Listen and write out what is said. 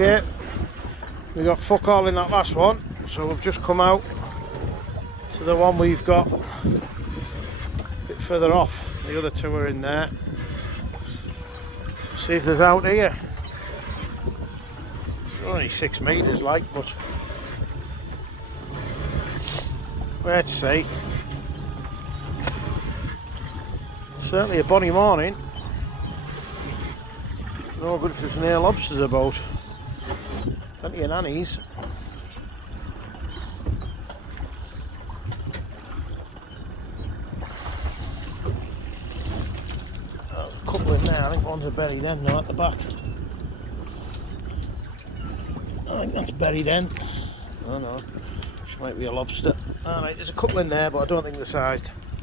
Okay, we got fuck all in that last one, so we've just come out to the one we've got a bit further off. The other two are in there. See if there's out here. Only 6 metres like, but let's see. Certainly a bonny morning. No good if there's no lobsters about. Plenty of nannies. There's a couple in there. I think one's a buried end though at the back. I think that's buried end. Oh no, she might be a lobster. Alright, there's a couple in there, but I don't think they're sized.